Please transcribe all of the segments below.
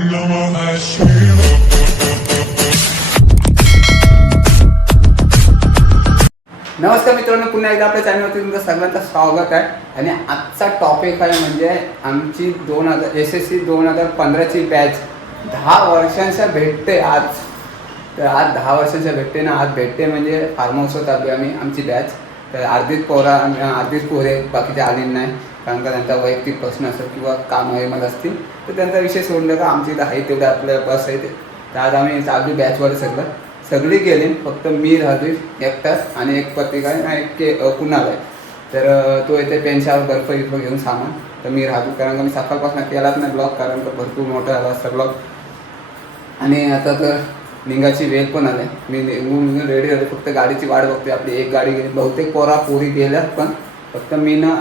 नमस्कार मित्रांनो पुन्हा एकदा आपल्या चॅनलवरती तुमचं सगळ्यांचं स्वागत आहे. आणि आजचा टॉपिक आहे म्हणजे आमची दोन हजार एस एस सी दोन हजार पंधराची बॅच दहा वर्षांच्या भेटते आज. तर आज दहा वर्षांच्या भेटते ना आज भेटते म्हणजे फार्म हाऊसवर चालू आम्ही आमची बॅच तर अर्धीच पोरा अर्धीच पोरे बाकीचे आली नाही. कारण का त्यांचा वैयक्तिक प्रश्न असेल किंवा काम वगैरे मला असतील तर त्यांचा विषय सोडलं का आमची इथं आहे तेवढं आपल्या बस आहे ते. तर आज आम्ही चालू बॅचवर सगळं. सगळी गेली. फक्त मी राहतोय एकटाच आणि एक पत्रिका आहे आणि एक के कुणाल आहे. तर तो येते पेन्शावर बर्फ इर्फ घेऊन सामान. तर मी राहतो कारण का मी सकाळपासून केलाच नाही ब्लॉग कारण का भरपूर मोठा झाला असता ब्लॉग आणि आता तर निघायची वेळ पण आली. मी निघून रेडी झालो. फक्त गाडीची वाट बघते आपली एक गाडी गेली. बहुतेक पोरा पोरी गेल्यात पण फक्त मी ना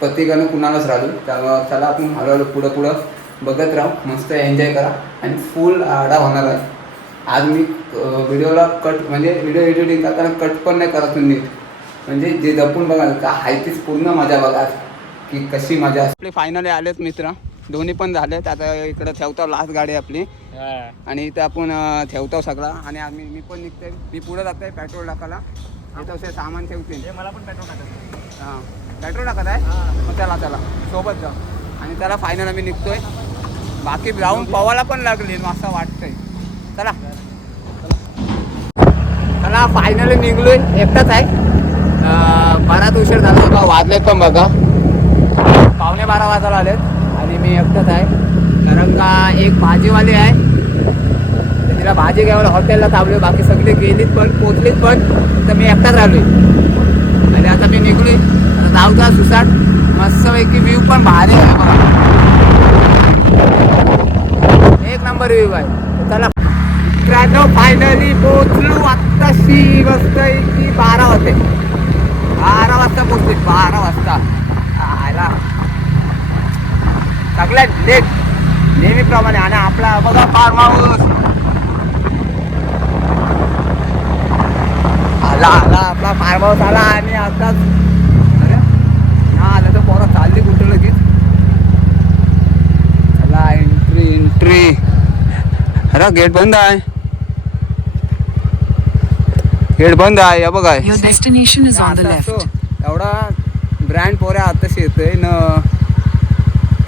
पत्रिकानं कुणालाच राहिलो त्यामुळं चला आपण हळूहळू पुढं पुढं बघत राहू मस्त एन्जॉय करा आणि फुल आडा होणार आहे. आज मी व्हिडिओला कट म्हणजे व्हिडिओ एडिटिंग करताना कट पण नाही करत नीट. म्हणजे जे जपून बघा का आहे तीच पूर्ण मजा बघा. की कशी मजा आपले फायनली आलेत मित्र. दोन्ही पण झालेत. आता इकडे ठेवतो लास्ट गाडी आपली. आणि इथं आपण ठेवतो सगळा. आणि आम्ही मी पण निघतोय. मी पुढे जातोय पेट्रोल टाकायला. इथं असे सामान ठेवतील. मला पण पेट्रोल टाकायचं. हां. पेट्रोल टाकत आहे? मग त्याला त्याला सोबत जा आणि त्याला फायनल आम्ही निघतोय. बाकी जाऊन पवायला पण लागली असं वाटतंय. चला. चला फायनली निघलोय. एकटाच आहे. बराच उशीर झाला होता वाजलेत पण बघा. पावणे बारा वाजायला आलेत आणि मी एकटाच आहे. कारण का एक भाजीवाली आहे. तिला भाजी घ्यायला हॉटेलला थांबलो बाकी सगळे गेलीत पण पोचलीत पण. तर मी एकटाच राहिलोय. आणि आता मी निघलोय. आता जाऊचा सुसाट. मस्तपैकी व्ह्यू पण भारी आहे बघा. एक नंबर व्ह्यू आहे. तर चला. मित्रांनो फायनली पोचलो आत्ताशी आहे की बारा होते बारा वाजता पोचले बारा वाजता. आला सगळ्यात लेट नेहमीप्रमाणे. आणि आपला बघा फार हाऊस आला आला. आपला फार माऊस आला. आणि आताच अरे? हा आलं तर पोरं चालली कुठं लगेच? चला एंट्री एंट्री अरे गेट बंद आहे. गेट बंद आहे या बघा. Your destination is on the left. एवढा ब्रँड पोऱ्या आताशी येतोय न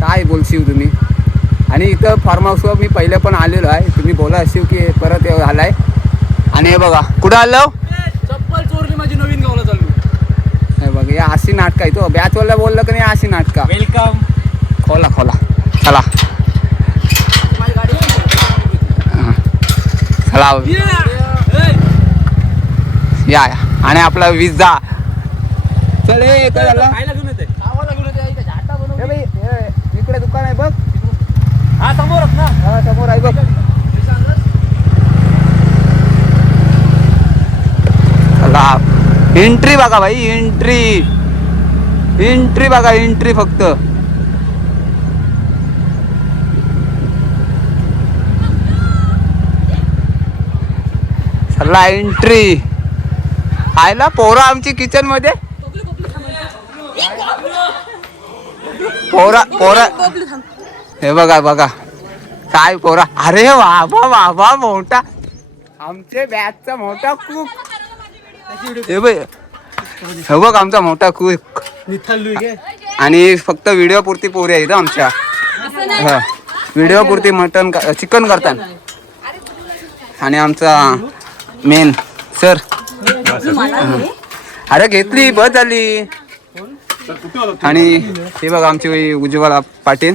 काय बोलशील तुम्ही? आणि इथं फार्म हाऊसवर मी पहिले पण आलेलो आहे. तुम्ही बोला असेल की परत हे आलाय. आणि हे बघा कुठं आलो? चप्पल चोरली माझी नवीन गावला चालू हे बघ या अशी नाटक आहे तो. बॅचवाला बोललं की नाही अशी नाटका? वेलकम खोला खोला. चला माझी गाडी हा. चला या या. आणि आपला विजा. चल इकडे दुकान आहे बघ. हा हा समोर आहे बघ. चला. एंट्री बघा भाई एंट्री एंट्री बघा एंट्री फक्त. चला एंट्री. आयला पोरा आमची किचनमध्ये. पोरा पोरा. हे बघा बघा. काय पोरा. अरे वा वा वा मोठा. आमचे बॅगचा मोठा कुक हे बघ हे बघ आमचा मोठा कुक आणि फक्त व्हिडिओ पुरती पोरी आहेत हं आमच्या. हा. व्हिडिओ पुरती मटन चिकन करतात आणि आमचा मेन. सर. अरे घेतली बस झाली. आणि हे बघा आमची उज्ज्वला पाटील.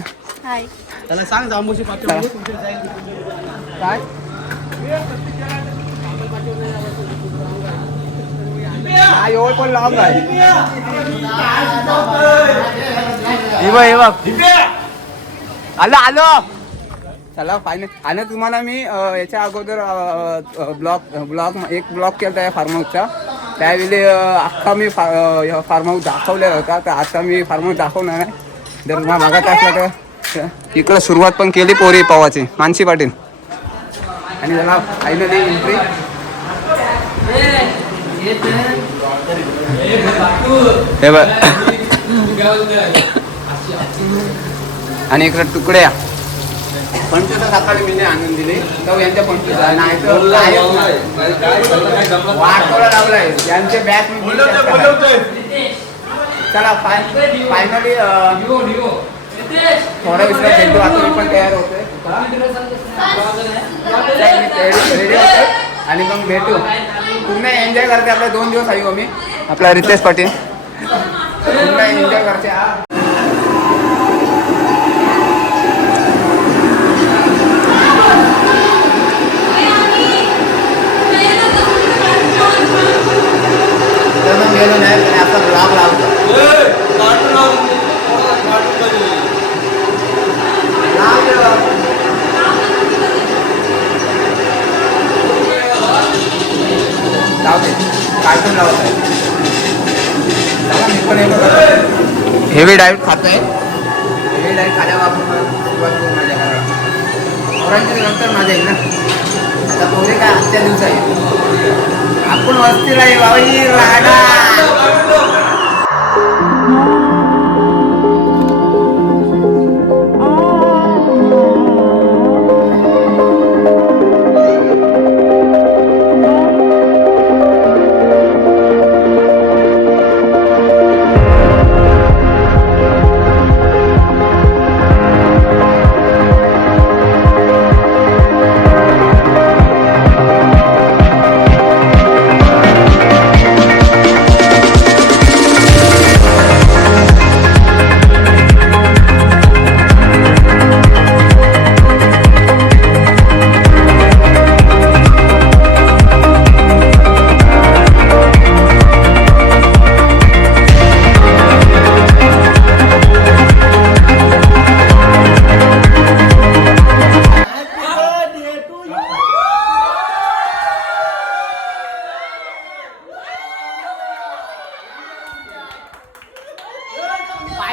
हा, हे हे आलो आलो. चला फायनल आणि तुम्हाला मी याच्या अगोदर ब्लॉक ब्लॉक एक ब्लॉक केला त्या फार्म हाऊसचा त्यावेळी अख्खा मी फार्म हाऊस दाखवलेला होता तर आता मी फार्म हाऊस दाखवणार नाही जर तुम्हाला बघायचं असलं तर इकडं सुरुवात पण केली पोरी पावाची मानसी पाटील. आणि त्याला फायनली एंट्री हे बघ. आणि इकडे तुकड्या. पंचवीस सकाळी मी नाही आणून दिली. तर यांच्या पंचवीस. वाटोळा लावलाय यांचे बॅग मी चला फायनली थोड्या विषयात भेटू आता मी पण तयार होतोय. रेडी आणि मग भेटू. पूर्ण एन्जॉय करते आपले दोन दिवस आहे मी. आपला रितेश पाटील. पूर्ण एन्जॉय करते. आता पोरे काय आजच्या दिवस आहे आपण वस्तीला बाबाजी राडा.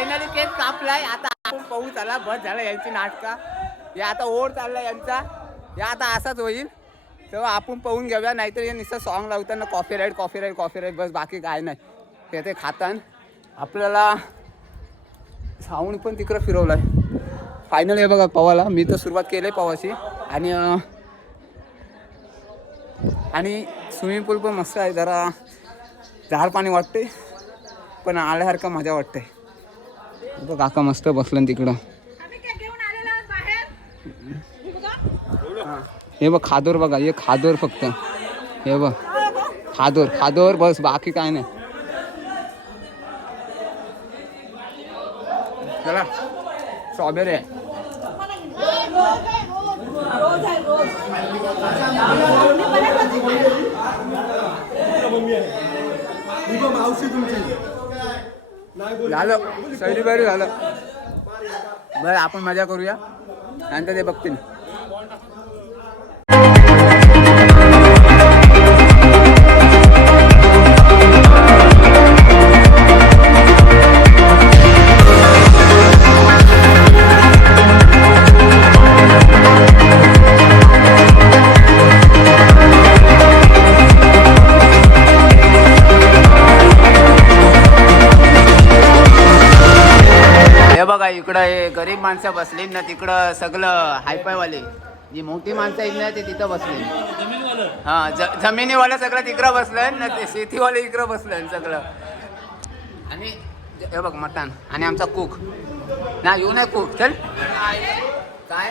फायनली केस कापलाय. आता आपण पाहू चला बस झाला यांची नाटका. हे आता ओढ चालला यांचा. हे आता असाच होईल. तेव्हा आपण पाहून घेऊया नाहीतर हे नुसतं सॉन्ग लावताना coffee ride coffee ride coffee ride बस बाकी काय नाही. ते ते खातान. आपल्याला साऊंड पण तिकडं फिरवलाय. फायनल हे बघा पवाला. मी तर सुरुवात केली पवाची. आणि आणि स्विमिंग पूल पण मस्त आहे. जरा झाड पाणी वाटते पण आल्यासारखं मजा वाटते तो काका मस्त बसलं तिकडं. हे बघ खादोर बघा हे खादोर फक्त. हे बघ खादोर खादोर बस बाकी काय नाही. चला स्ट्रॉबेरी आहे. झालं. सैरी झालं. बरं आपण मजा करूया. नंतर ते बघतील. माणसं बसली ना तिकडं सगळं हायफायवाले. जी मोठी माणसं आहेत ना ते तिथं बसले. हा ज जमिनीवाला सगळं तिकडं बसलं ना ते शेतीवाले इकडं बसलं सगळं. आणि हे बघ मटण आणि आमचा कुक ना येऊ नाही कुक चल. काय?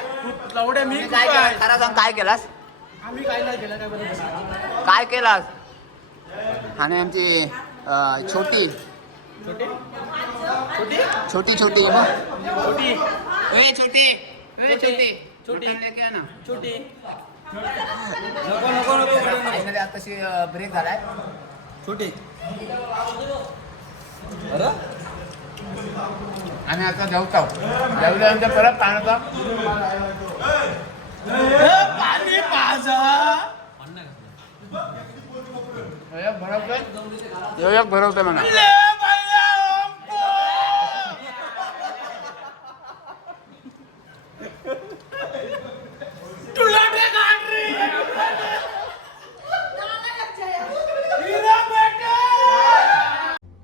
मी काय केलं? खरा सांग काय केलास? आम्ही काय नाही केलं काय बरं काय केलास? आणि आमची छोटी. छोटे? छोटी? छोटी. छोटी. बघ छोटी. ए छोटी. छोटी लेके आ ना. छोटी. नको नको नको फायनली आताशी ब्रेक झालाय. छोटी. अरे. आम्ही आता जेवतो जेवल्यानंतर परत पाण्याचा पाणी पाजा. भरवतोय. भरवतोय म्हणा.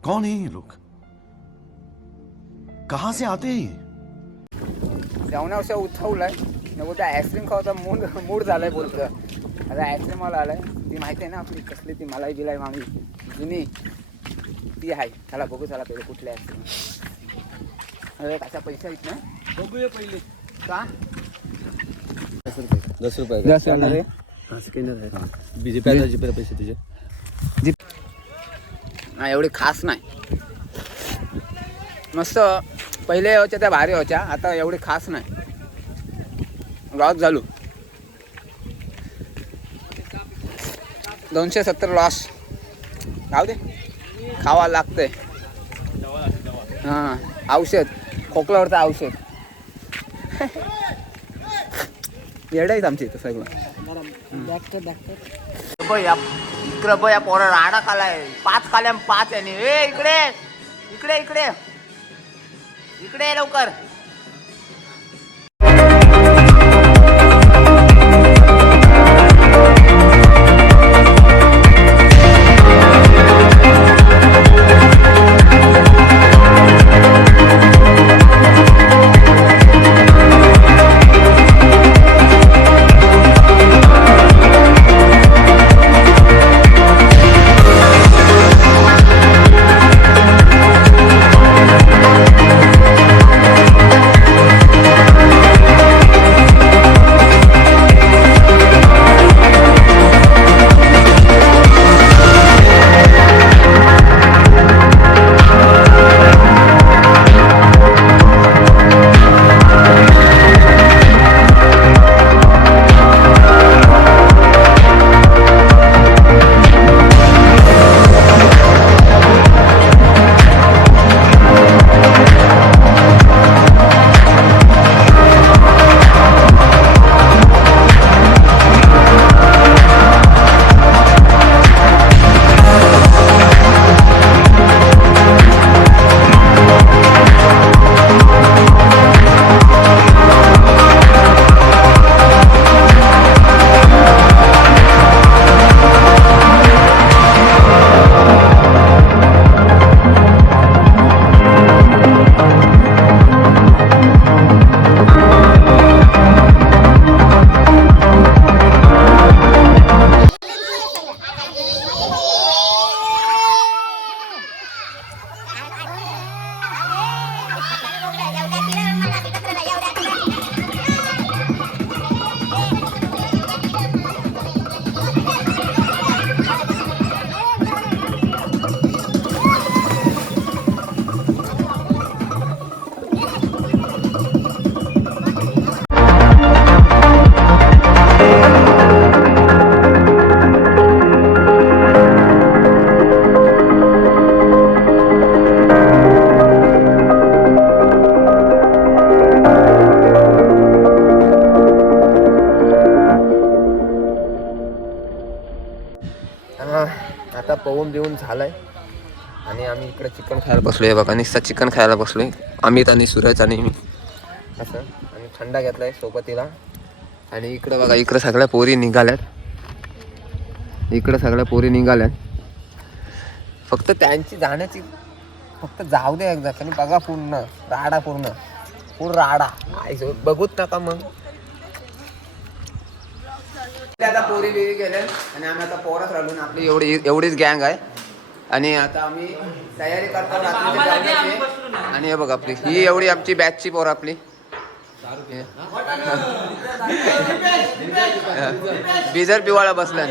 कौन है ये लोग? कहां से आते हैं ये? जेवणावशा उठवलाय. नको त्या आईस्क्रीम खावाचा मूड मूड झालाय बोलतं. आता आईस्क्रीम मला आलाय. ती माहिती आहे ना आपली कसली ती मलाई बिलाई मामी. जुनी. ती आहे. चला बघू चला पहिले कुठली आईस्क्रीम अरे कसा पैसा येत ना बघूया पहिले. का? दस रुपये. दस रुपये. रे स्कॅनर आहे. बीजेपी पैसे तुझे. नाही एवढी खास नाही. मस्त पहिले होत्या त्या भारी होत्या आता एवढी खास नाही. लॉस झालो. दोनशे सत्तर लॉस. राहू दे. खावा लागतंय. हां औषध. खोकल्यावरचं औषध. येड आहेत आमच्या इथं सगळं. इकडं बया पोरा राडा खालाय. पाच खाल्या पाच याने ए इकडे. इकडे इकडे. इकडे ये लवकर. जेवण झालं आहे आणि आम्ही इकडे चिकन खायला बसलोय. बघा निस्ता चिकन खायला बसलोय. अमित आणि सूरज आणि मी. असं. आणि थंडा घेतलाय सोबतीला. आणि इकडं बघा इकडं सगळ्या पोरी निघाल्यात. इकडं सगळ्या पोरी निघाल्यात. फक्त त्यांची जाण्याची फक्त जाऊ दे एकदा. आणि बघा पूर्ण. राडा पूर्ण. पूर्ण राडा. बघूच नका मग. आता पोरी बिरी गेले आणि आम्ही आता पोरच राहिलो ना आपली एवढी एवढीच गँग आहे. आणि आता आम्ही तयारी करतो जेवणाची. आणि हे बघ आपली ही एवढी आमची बॅचची पोर आपली. बिजर पिवाळा बसला.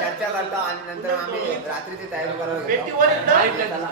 चर्चा करतो आणि नंतर आम्ही रात्रीची तयारी करायला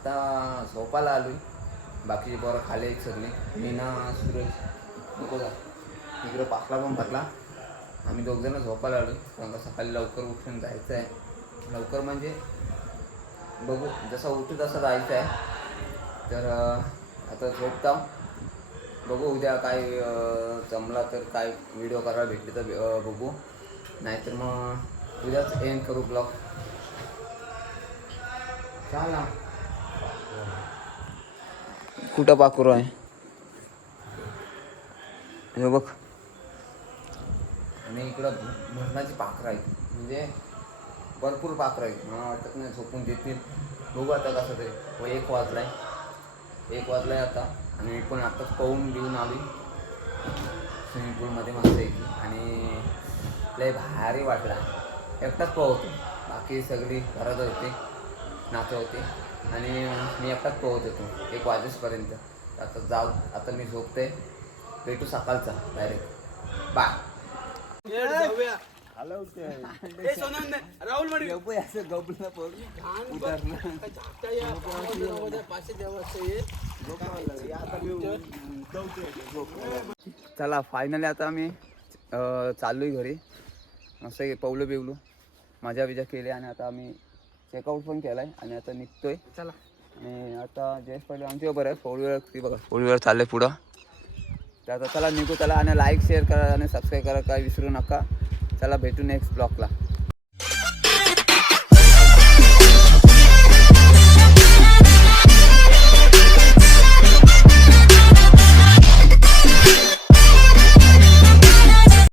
आता झोपायला आहे बाकी बरं खाली एक सगळी. मीना सूरज नको जा. इकडं पाकला पण भरला. आम्ही दोघजणं झोपायला आलो कारण का सकाळी लवकर उठून जायचं आहे लवकर म्हणजे बघू जसं उठू तसं जायचं आहे. तर आता झोपता बघू उद्या काय जमला तर काय व्हिडिओ करायला भेटले तर बघू. नाहीतर मग उद्याच एंड करू ब्लॉग चाल कुठं पाखरू आहे? हे बघ. आणि इकडं भरणाची पाखरं आहेत. म्हणजे भरपूर पाखरं आहेत. मला वाटत नाही झोपून देतील. बघू आता कसं तरी व हो, एक वाजलाय. एक वाजलाय आता. आणि मी पण आत्ताच पाहून घेऊन आली स्विमिंग पूलमध्ये मस्त आहे आणि लय भारी वाटला. एकटाच पोहतो बाकी सगळी घरात होते. नाचत होते आणि मी एकटाच पोहत होतो. एक वाजेसपर्यंत. आता जाऊ आता मी झोपते भेटू सकाळचा डायरेक्ट बाय. राहुल चला फायनली आता आम्ही चाललो आहे घरी. मस्त पवलं बिवलो मजा बिजा केली आणि आता आम्ही चेकआउट पण केला आहे आणि आता निघतोय. चला. आणि आता जयेश पाटील आमची बरं आहे फोर व्हीलर ती बघा. फोर व्हीलर चालले पुढं. तर आता चला निघू चला आणि लाईक शेअर करा आणि सबस्क्राईब करा काय विसरू नका. चला भेटू नेक्स्ट ब्लॉगला